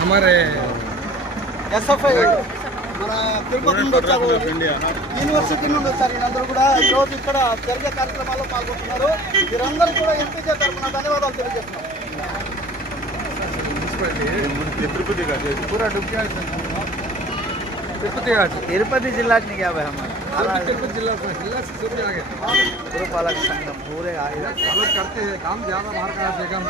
हमारे ఎస్ఎఫ్ఐ మన తిరుపతి నుండి వచ్చారు, యూనివర్సిటీ నుండి వచ్చారు. వీళ్ళందరూ కూడా ఈరోజు ఇక్కడ జరిగే కార్యక్రమాల్లో పాల్గొంటున్నారు. వీరందరూ కూడా ఎంపీజే తరఫున ధన్యవాదాలు తెలియజేస్తున్నారు. तिरुपति जिला से क्या भाई हमारा तिरुपति जिला से पूरे आगे पूरे पालक संगम पूरे आगे फॉलो करते हैं काम ज़्यादा बाहर का बेगम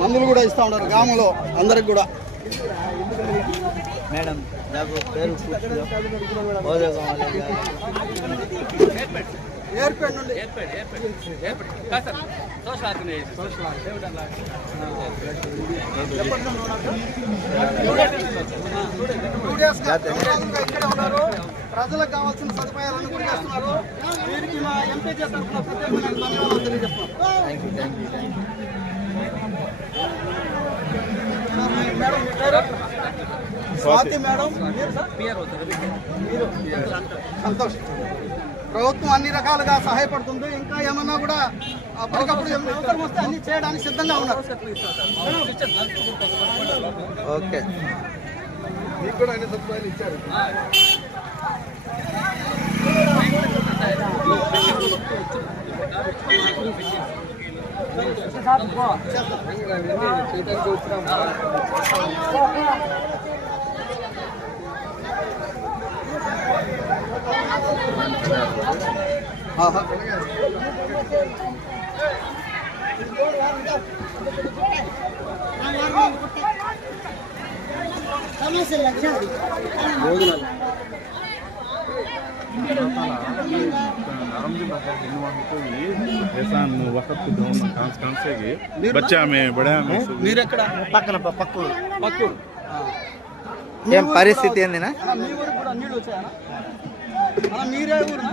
మందులు కూడా ఇస్తా ఉంటారు గ్రామంలో అందరికి కూడా. मैडम जब पैर हो जाएगा ఏర్పేట నుండి ఇక్కడే ఉన్నారు. ప్రజలకు కావాల్సిన సదుపాయాలను కూడా చేస్తున్నారు. వీరికి మా ఎంపీజే తరఫున ప్రత్యేకమైన ధన్యవాదాలు తెలియజేస్తున్నాం. మేడం మీ పేరు? స్వాతి మేడం. మీరు సంతోష్. ప్రభుత్వం అన్ని రకాలుగా సహాయపడుతుంది. ఇంకా ఏమన్నా కూడా అప్పటికప్పుడు ఏమైనా అవసరం వస్తే అన్ని చేయడానికి సిద్ధంగా ఉన్నారు. ఓకే మీకు కూడా అన్ని సదుపాయాలు ఇచ్చారు. बच्चा में बड़ा में మీరెక్కడ? పక్కన పక్కూరు ఏం పరిస్థితి ఏందినా? మీ ఊరికి కూడా నీళ్ళు వచ్చాయనా? మీరే ఊరునా?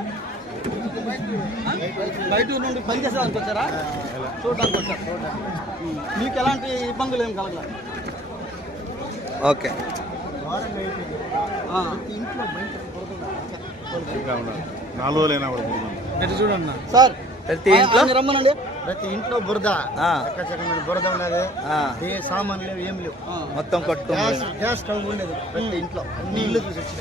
బయట ఊరు నుండి పని చేసేదానికి వచ్చారా? చూడడానికి వచ్చారు. మీకు ఎలాంటి ఇబ్బందులు ఏం కలగలేదు? ఓకే చూడన్నా సార్ ప్రతి ఇంట్లో రమ్మనండి. ప్రతి ఇంట్లో బురద, బురద ఉన్నది. ఏ సామాన్లు లేవు, ఏం లేవు. మొత్తం కొట్టు గ్యాస్ స్టవ్ ఉండేది ప్రతి ఇంట్లో. అన్ని ఇల్లు చూసి వచ్చిన